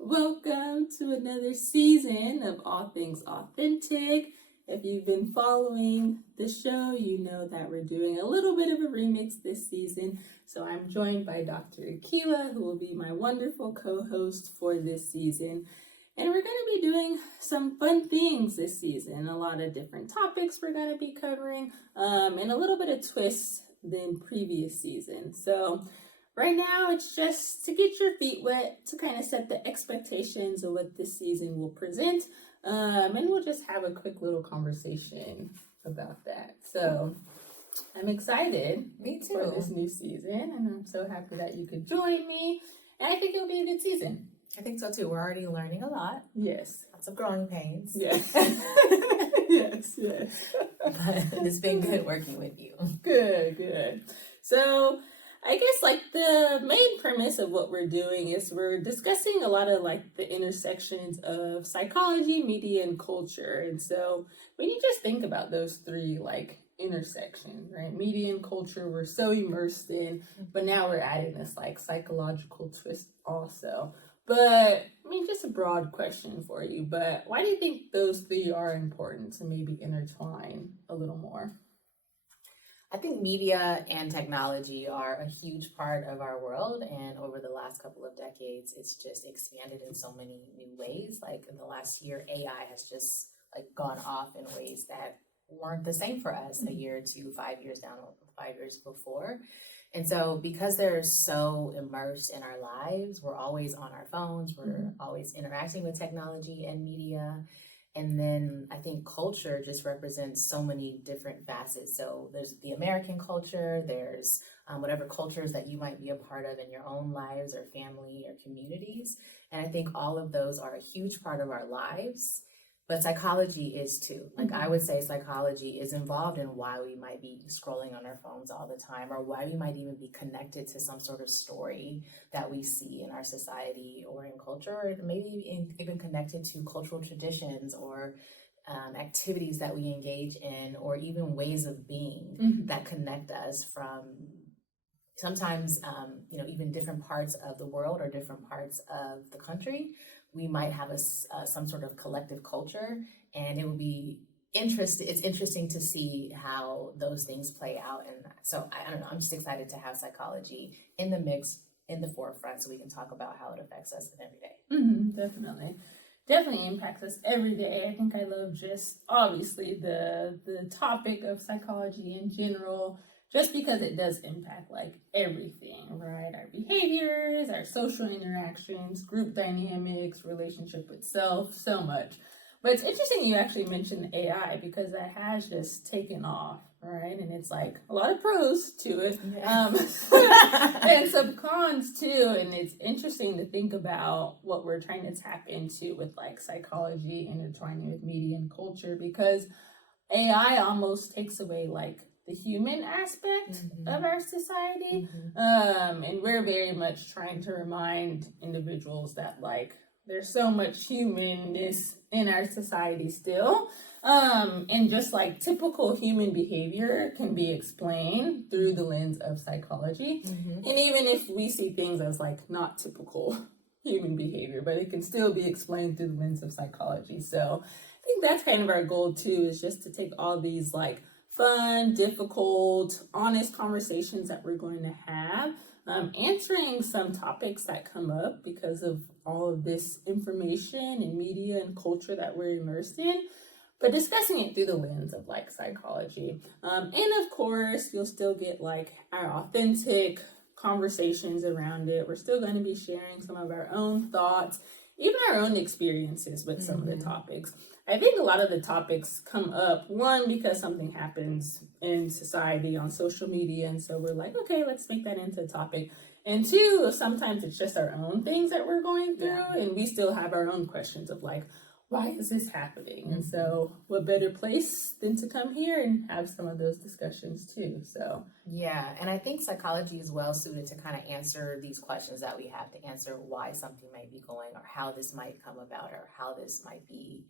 Welcome to another season of All Things Authentic. If you've been following the show, you know that we're doing a little bit of a remix this season. So I'm joined by Dr. Akilah, who will be my wonderful co-host for this season. And we're going to be doing some fun things this season. A lot of different topics we're going to be covering, and a little bit of twists than previous seasons. So right now, it's just to get your feet wet, to kind of set the expectations of what this season will present. And we'll just have a quick little conversation about that. So I'm excited. Me too. For this new season. And I'm so happy that you could join me. And I think it'll be a good season. I think so too. We're already learning a lot. Yes. Lots of growing pains. Yes. yes. But it's been good working with you. Good. So I guess the main premise of what we're doing is we're discussing a lot of the intersections of psychology, media, and culture. And so when you just think about those three intersections, right? Media and culture we're so immersed in, but now we're adding this psychological twist also. But just a broad question for you, but why do you think those three are important to maybe intertwine a little more? I think media and technology are a huge part of our world, and over the last couple of decades, it's just expanded in so many new ways. In the last year, AI has just gone off in ways that weren't the same for us a year or two, 5 years down, 5 years before. And so because they're so immersed in our lives, we're always on our phones, we're always interacting with technology and media. And then I think culture just represents so many different facets. So there's the American culture, there's whatever cultures that you might be a part of in your own lives or family or communities. And I think all of those are a huge part of our lives. But psychology is too. I would say psychology is involved in why we might be scrolling on our phones all the time, or why we might even be connected to some sort of story that we see in our society or in culture, or maybe even connected to cultural traditions or activities that we engage in, or even ways of being that connect us from sometimes, even different parts of the world or different parts of the country. We might have some sort of collective culture, and it would be interesting. It's interesting to see how those things play out. And so I don't know, I'm just excited to have psychology in the mix, in the forefront, so we can talk about how it affects us every day. Definitely impacts us every day. I think I love just obviously the topic of psychology in general, just because it does impact everything, right? Our behaviors, our social interactions, group dynamics, relationship with self, so much. But it's interesting you actually mentioned AI, because that has just taken off, right? And it's a lot of pros to it, and some cons too. And it's interesting to think about what we're trying to tap into with psychology intertwining with media and culture, because AI almost takes away the human aspect of our society. And we're very much trying to remind individuals that there's so much humanness in our society still. And just typical human behavior can be explained through the lens of psychology. And even if we see things as not typical human behavior, but it can still be explained through the lens of psychology. So I think that's kind of our goal too, is just to take all these fun, difficult, honest conversations that we're going to have, answering some topics that come up because of all of this information and media and culture that we're immersed in, but discussing it through the lens of psychology. And of course, you'll still get our authentic conversations around it. We're still going to be sharing some of our own thoughts, even our own experiences with some of the topics. I think a lot of the topics come up, one, because something happens in society on social media, and so we're okay, let's make that into a topic. And two, sometimes it's just our own things that we're going through, and we still have our own questions of why is this happening? And so what better place than to come here and have some of those discussions too. So yeah, and I think psychology is well suited to kind of answer these questions that we have, to answer why something might be going, or how this might come about, or how this might be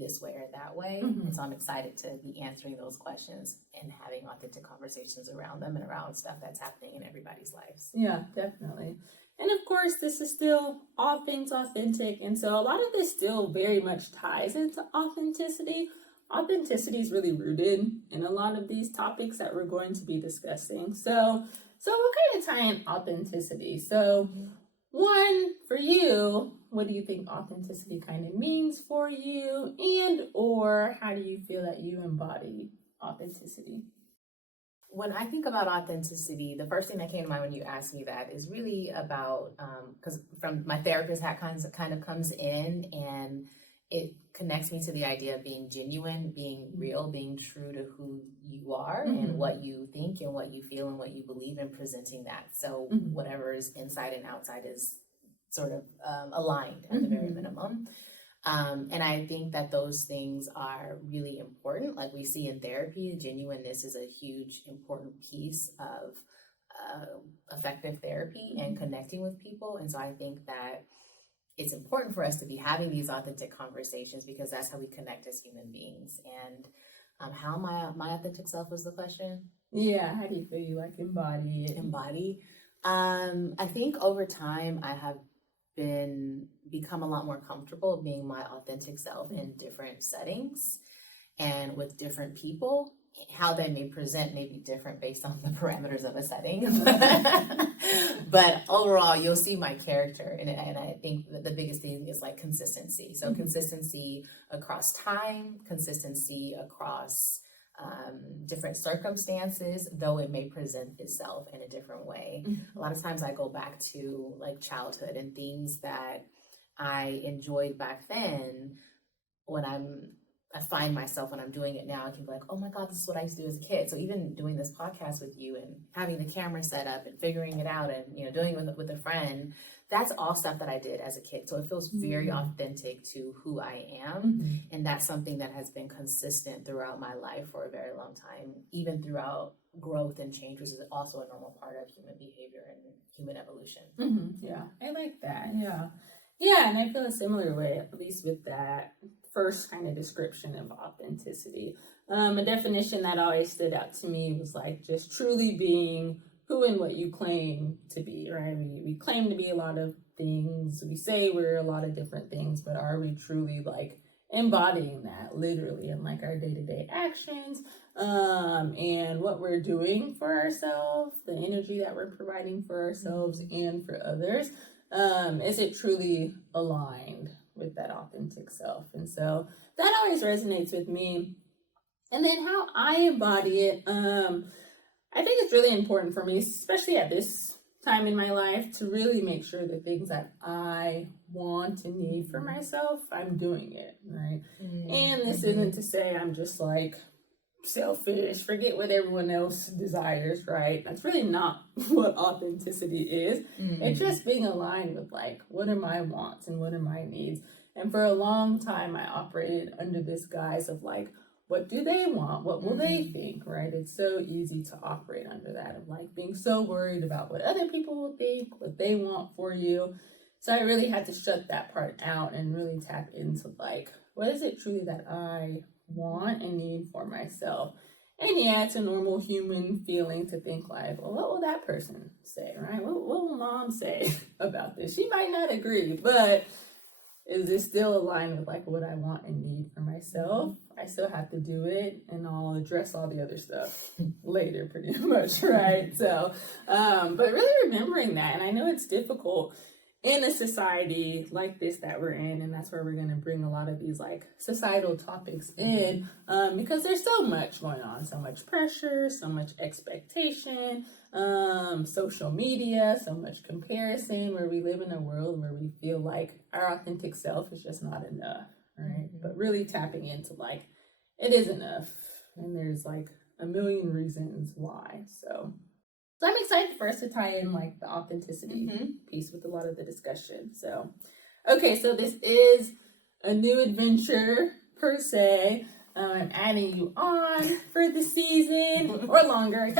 this way or that way. And so I'm excited to be answering those questions and having authentic conversations around them and around stuff that's happening in everybody's lives. Yeah, definitely. And of course, this is still all things authentic. And so a lot of this still very much ties into authenticity. Authenticity is really rooted in a lot of these topics that we're going to be discussing. So we'll kind of tie in authenticity. So one, for you, what do you think authenticity kind of means for you? And or how do you feel that you embody authenticity? When I think about authenticity, the first thing that came to mind when you asked me that is really about, because from my therapist hat kind of comes in, and it connects me to the idea of being genuine, being real, being true to who you are and what you think and what you feel and what you believe, and presenting that. So whatever is inside and outside is sort of aligned at the very minimum. And I think that those things are really important. Like we see in therapy, genuineness is a huge, important piece of effective therapy and connecting with people. And so I think that it's important for us to be having these authentic conversations, because that's how we connect as human beings. And how my authentic self was the question? Yeah, how do you feel you like embody it? Embody. I think over time I have become a lot more comfortable being my authentic self in different settings and with different people. How they may present may be different based on the parameters of a setting. But overall, you'll see my character in it. And I think that the biggest thing is like consistency. So consistency across time, consistency across different circumstances, though it may present itself in a different way. A lot of times I go back to like childhood and things that I enjoyed back then. When I find myself when I'm doing it now, I can be like, oh my God, this is what I used to do as a kid. So even doing this podcast with you and having the camera set up and figuring it out and, doing it with a friend, that's all stuff that I did as a kid. So it feels very authentic to who I am. And that's something that has been consistent throughout my life for a very long time, even throughout growth and change, which is also a normal part of human behavior and human evolution. Yeah, I like that. Yeah, and I feel a similar way, at least with that first kind of description of authenticity. A definition that always stood out to me was like just truly being who and what you claim to be, right? We claim to be a lot of things. We say we're a lot of different things, but are we truly like embodying that literally in like our day-to-day actions, and what we're doing for ourselves, the energy that we're providing for ourselves and for others? Is it truly aligned with that authentic self? And so that always resonates with me. And then how I embody it, I think it's really important for me, especially at this time in my life, to really make sure the things that I want and need for myself, I'm doing it, right? And this isn't to say I'm just like selfish, forget what everyone else desires, right? That's really not what authenticity is. It's just being aligned with like, what are my wants and what are my needs? And for a long time, I operated under this guise of like, what do they want? What will they think, right? It's so easy to operate under that of like being so worried about what other people will think, what they want for you. So I really had to shut that part out and really tap into like, what is it truly that I want and need for myself? And yeah, it's a normal human feeling to think like, well, what will that person say, right? What will mom say about this? She might not agree, but is this still aligned with like what I want and need for myself? I still have to do it, and I'll address all the other stuff later pretty much, right? So, but really remembering that, and I know it's difficult in a society like this that we're in, and that's where we're going to bring a lot of these like societal topics in, because there's so much going on, so much pressure, so much expectation, social media, so much comparison, where we live in a world where we feel like our authentic self is just not enough, right? But really tapping into like, it is enough, and there's like a million reasons why. So I'm excited for us to tie in like the authenticity piece with a lot of the discussion. So, okay, so this is a new adventure per se. I'm adding you on for the season or longer. I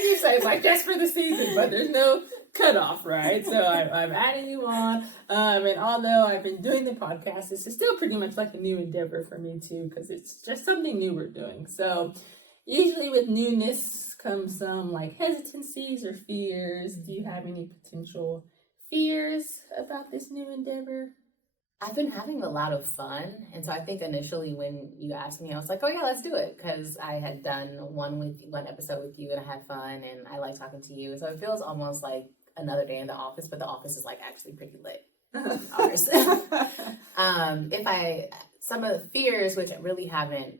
keep saying like just for the season, but there's no cutoff, right? So I'm adding you on. And although I've been doing the podcast, this is still pretty much like a new endeavor for me too, because it's just something new we're doing. So usually with newness come some like hesitancies or fears. Do you have any potential fears about this new endeavor? I've been having a lot of fun. And so I think initially when you asked me, I was like, oh yeah, let's do it. Because I had done one episode with you and I had fun and I like talking to you. So it feels almost like another day in the office, but the office is like actually pretty lit. Ours. Some of the fears, which really haven't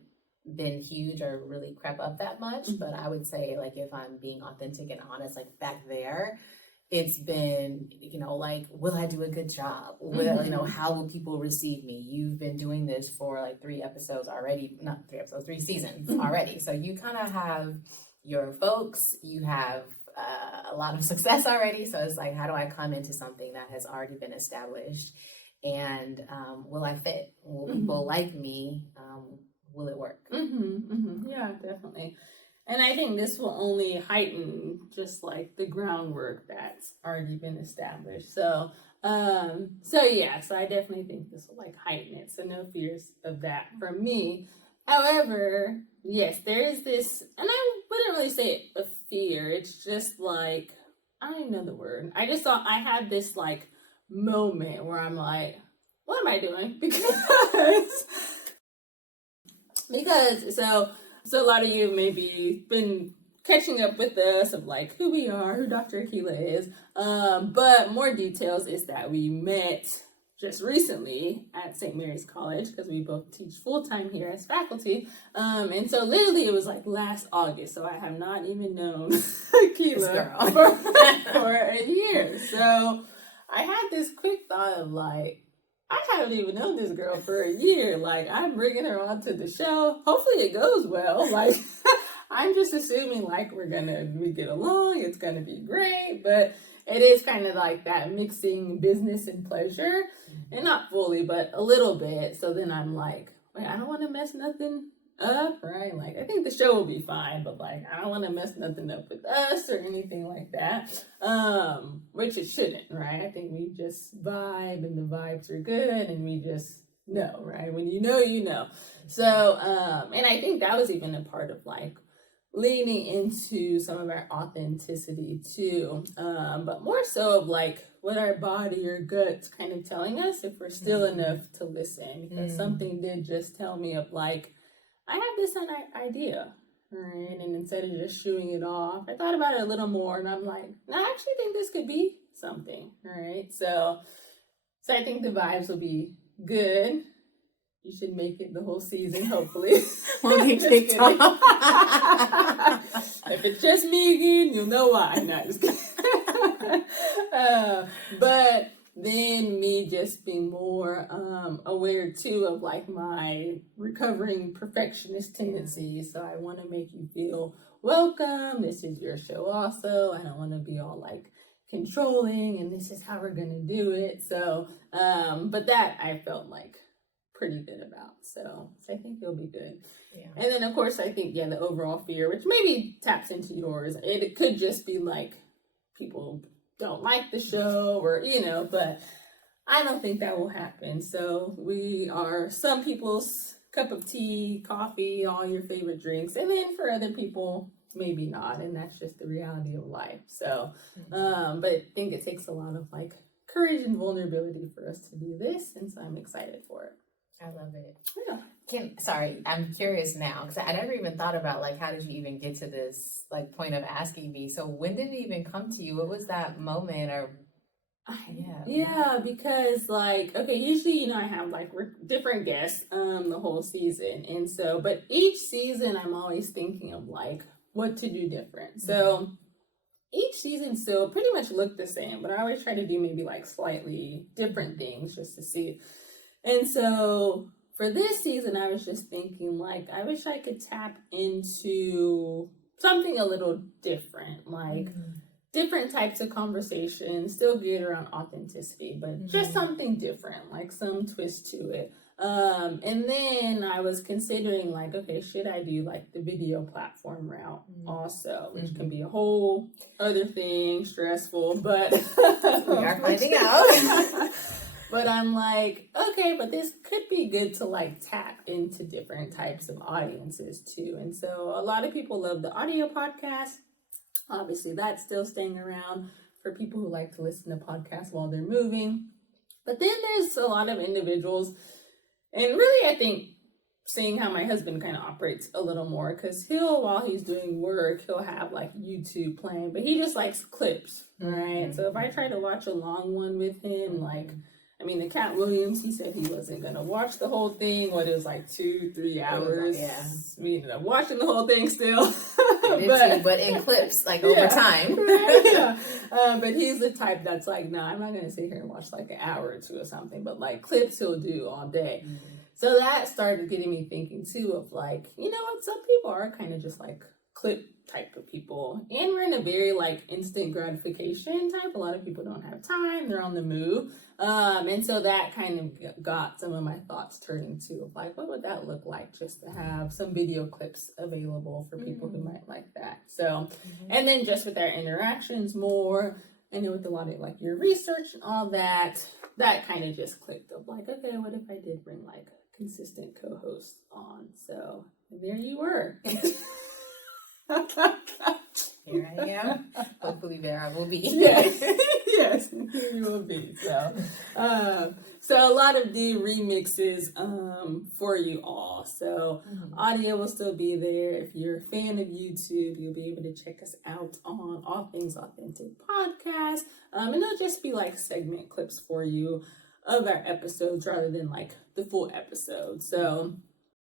been huge or really crept up that much, but I would say like if I'm being authentic and honest, like back there, it's been, like, will I do a good job? Will, how will people receive me? You've been doing this for like 3 seasons already. So you kind of have your folks, you have a lot of success already. So it's like, how do I come into something that has already been established? And will I fit? Will people like me? Will it work? Yeah, definitely. And I think this will only heighten just like the groundwork that's already been established. So I definitely think this will like heighten it. So no fears of that from me. However, yes, there is this, and I wouldn't really say a fear. It's just like, I don't even know the word. I just thought I had this like moment where I'm like, what am I doing? Because so a lot of you maybe been catching up with us of like who we are, who Dr. Akilah is. But more details is that we met just recently at St. Mary's College because we both teach full-time here as faculty. And so literally it was like last August. So I have not even known Akilah for a year. So I had this quick thought of like, I haven't even known this girl for a year. Like, I'm bringing her onto the show. Hopefully it goes well. Like, I'm just assuming, like, we get along. It's going to be great. But it is kind of like that mixing business and pleasure. And not fully, but a little bit. So then I'm like, wait, I don't want to mess nothing up, right? Like, I think the show will be fine, but like, I don't want to mess nothing up with us or anything like that. Which it shouldn't, right? I think we just vibe and the vibes are good and we just know, right? When you know, you know. So, and I think that was even a part of like leaning into some of our authenticity too. But more so of like what our body or gut's kind of telling us if we're still enough to listen. Because something did just tell me of like, I have this idea, right? And instead of just shooing it off, I thought about it a little more and I'm like, no, I actually think this could be something, right? So I think the vibes will be good. You should make it the whole season, hopefully. Won't be kicked off. If it's just me again, you'll know why. I'm not just kidding. But then me just being more aware too of like my recovering perfectionist tendencies. So I want to make you feel welcome. This is your show also. I don't want to be all like controlling and this is how we're going to do it. So, but that I felt like pretty good about. So I think it'll be good. Yeah. And then of course I think, the overall fear, which maybe taps into yours, it could just be like people don't like the show or, but I don't think that will happen. So we are some people's cup of tea, coffee, all your favorite drinks. And then for other people, maybe not. And that's just the reality of life. So, but I think it takes a lot of like courage and vulnerability for us to do this. And so I'm excited for it. I love it. Yeah. I'm curious now because I never even thought about like how did you even get to this like point of asking me? So when did it even come to you? What was that moment? Or because like usually I have like different guests the whole season, and so but each season I'm always thinking of like what to do different. So each season still pretty much look the same, but I always try to do maybe like slightly different things just to see. And so for this season, I was just thinking, like, I wish I could tap into something a little different, like different types of conversations, still geared around authenticity, but just something different, like some twist to it. And then I was considering, like, okay, should I do like the video platform route also, which can be a whole other thing, stressful, but we are finding out. But I'm like, okay, but this could be good to like tap into different types of audiences too. And so a lot of people love the audio podcast. Obviously, that's still staying around for people who like to listen to podcasts while they're moving. But then there's a lot of individuals, and really, I think seeing how my husband kind of operates a little more, because while he's doing work, he'll have like YouTube playing, but he just likes clips, right? So if I try to watch a long one with him, like, I mean, the Cat Williams, he said he wasn't going to watch the whole thing. It was like 2-3 hours. Yeah. We ended up watching the whole thing still. but in clips, like over time. Yeah. But he's the type that's like, nah, I'm not going to sit here and watch like an hour or two or something. But like clips he'll do all day. So that started getting me thinking too of like, you know what, some people are kind of just like clip type of people. And we're in a very like instant gratification type. A lot of people don't have time. They're on the move. And so that kind of got some of my thoughts turning to of like, what would that look like just to have some video clips available for people who might like that. So, and then just with our interactions more, and then with a lot of like your research and all that kind of just clicked of like, okay, what if I did bring like a consistent co-host on? So there you were. Here I am. Hopefully there I will be. Yes, yes, here you will be. So a lot of new remixes for you all. So audio will still be there. If you're a fan of YouTube, you'll be able to check us out on All Things Authentic Podcast. And it'll just be like segment clips for you of our episodes rather than like the full episode. So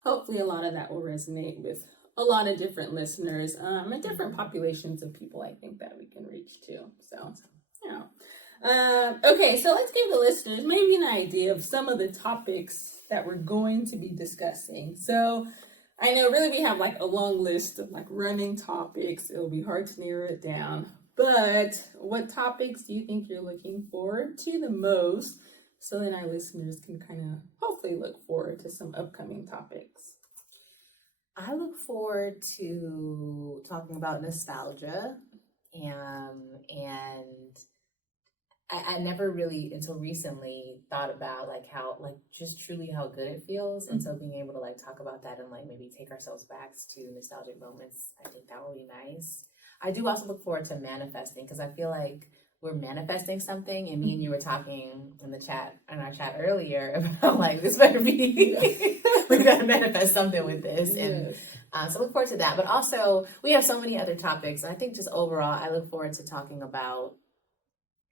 hopefully a lot of that will resonate with a lot of different listeners and different populations of people I think that we can reach too. So, okay, so let's give the listeners maybe an idea of some of the topics that we're going to be discussing. So I know really we have like a long list of like running topics. It'll be hard to narrow it down. But what topics do you think you're looking forward to the most? So then our listeners can kind of hopefully look forward to some upcoming topics. I look forward to talking about nostalgia, and I never really until recently thought about like how like just truly how good it feels, and so being able to like talk about that and like maybe take ourselves back to nostalgic moments, I think that will be nice. I do also look forward to manifesting because I feel like we're manifesting something, and me and you were talking in our chat earlier about like this better be we gotta manifest something with this, and so I look forward to that. But also we have so many other topics. I think just overall, I look forward to talking about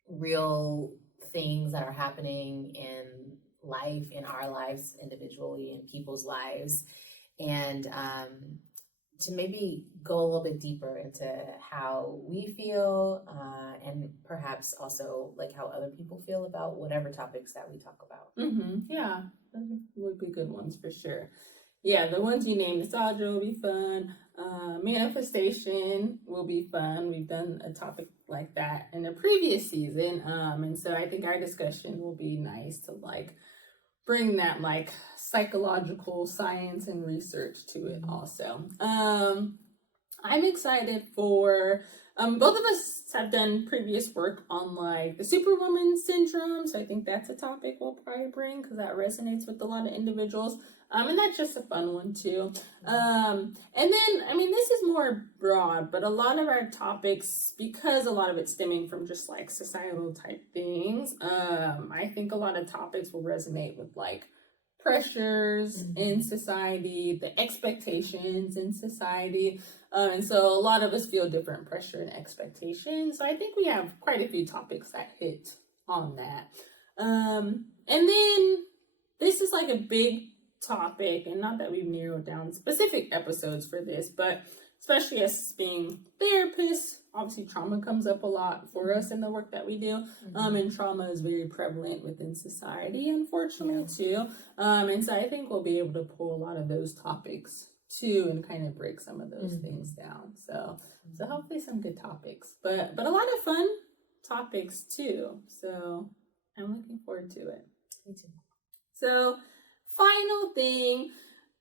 real things that are happening in life, in our lives individually, in people's lives, and to maybe go a little bit deeper into how we feel, and perhaps also like how other people feel about whatever topics that we talk about. Yeah, those would be good ones for sure. Yeah, the ones you named, nostalgia will be fun. Manifestation will be fun. We've done a topic like that in a previous season, and so I think our discussion will be nice to like bring that like psychological science and research to it also. I'm excited for both of us have done previous work on like the superwoman syndrome, so I think that's a topic we'll probably bring because that resonates with a lot of individuals, and that's just a fun one too. And then I mean this is more broad, but a lot of our topics, because a lot of it's stemming from just like societal type things, I think a lot of topics will resonate with like pressures in society, the expectations in society. And so a lot of us feel different pressure and expectations. So I think we have quite a few topics that hit on that. And then this is like a big topic, and not that we've narrowed down specific episodes for this, but especially as being therapists, obviously trauma comes up a lot for us in the work that we do. And trauma is very prevalent within society, unfortunately, too. And so I think we'll be able to pull a lot of those topics too and kind of break some of those things down. So hopefully some good topics, but a lot of fun topics too. So I'm looking forward to it. Me too. So final thing,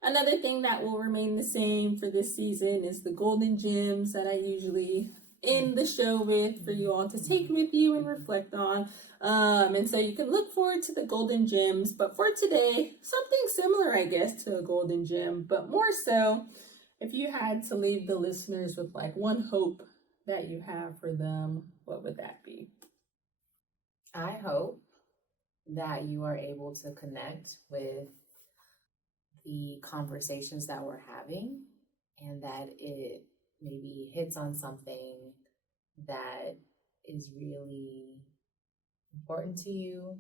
another thing that will remain the same for this season is the golden gems that I usually end the show with for you all to take with you and reflect on. And so you can look forward to the golden gems. But for today, something similar, I guess, to a golden gem, but more so, if you had to leave the listeners with like one hope that you have for them, what would that be? I hope that you are able to connect with the conversations that we're having, and that it maybe hits on something that is really important to you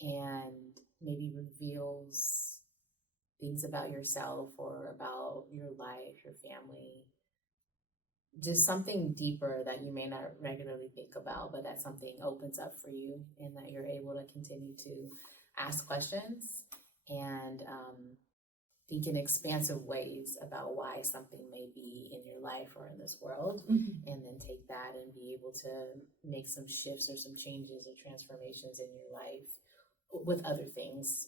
and maybe reveals things about yourself or about your life, your family, just something deeper that you may not regularly think about, but that something opens up for you and that you're able to continue to ask questions and think in expansive ways about why something may be in your life or in this world, and then take that and be able to make some shifts or some changes or transformations in your life with other things,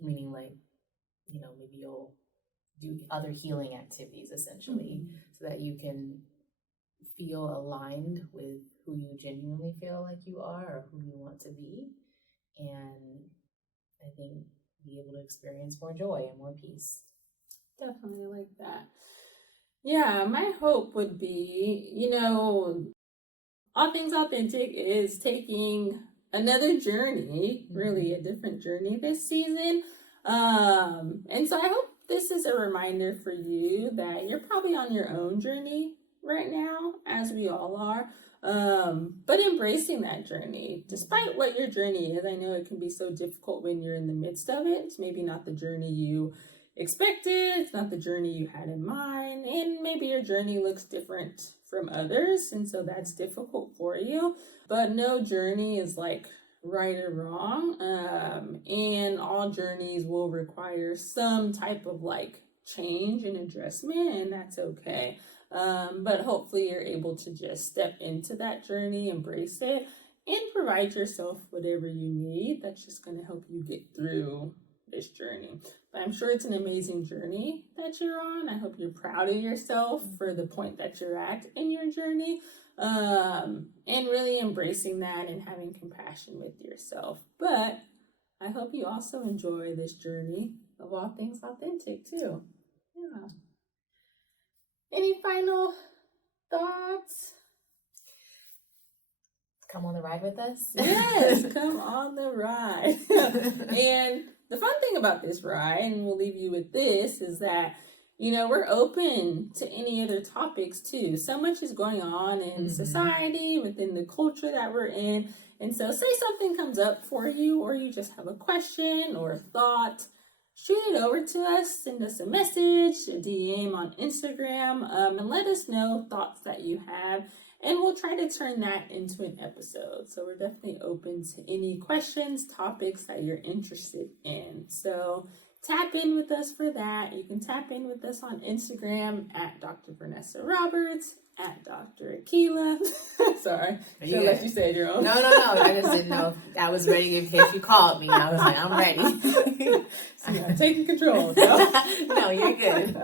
meaning like, maybe you'll do other healing activities essentially, so that you can feel aligned with who you genuinely feel like you are or who you want to be, and I think be able to experience more joy and more peace. Definitely like that. Yeah, my hope would be, All Things Authentic is taking another journey, really a different journey this season. And so I hope this is a reminder for you that you're probably on your own journey right now, as we all are. But embracing that journey, despite what your journey is. I know it can be so difficult when you're in the midst of it. It's maybe not the journey you expected, it's not the journey you had in mind, and maybe your journey looks different from others, and so that's difficult for you. But no journey is like right or wrong, and all journeys will require some type of like change and adjustment, and that's okay. But hopefully you're able to just step into that journey, embrace it, and provide yourself whatever you need that's just going to help you get through this journey. But I'm sure it's an amazing journey that you're on. I hope you're proud of yourself for the point that you're at in your journey, and really embracing that and having compassion with yourself. But I hope you also enjoy this journey of all things authentic too. Yeah. Any final thoughts? Come on the ride with us. Yes, come on the ride. And the fun thing about this ride, and we'll leave you with this, is that, we're open to any other topics too. So much is going on in society, within the culture that we're in. And so say something comes up for you, or you just have a question or a thought, shoot it over to us, send us a message, a DM on Instagram, and let us know thoughts that you have. And we'll try to turn that into an episode. So we're definitely open to any questions, topics that you're interested in. So tap in with us for that. You can tap in with us on Instagram at Dr. Vernessa Roberts, at Dr. Akilah. Sorry, should let you say your own. No. I just didn't know if I was ready in case you called me. I was like, I'm ready. See, I'm taking control. No, you're good.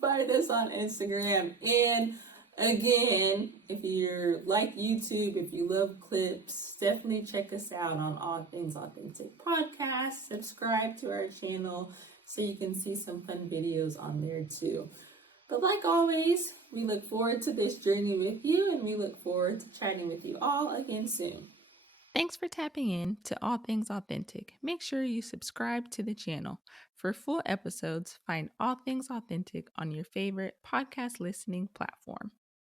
Find us on Instagram. And again, if you're like YouTube, if you love clips, definitely check us out on All Things Authentic Podcast. Subscribe to our channel so you can see some fun videos on there too. But like always, we look forward to this journey with you, and we look forward to chatting with you all again soon. Thanks for tapping in to All Things Authentic. Make sure you subscribe to the channel. For full episodes, find All Things Authentic on your favorite podcast listening platform.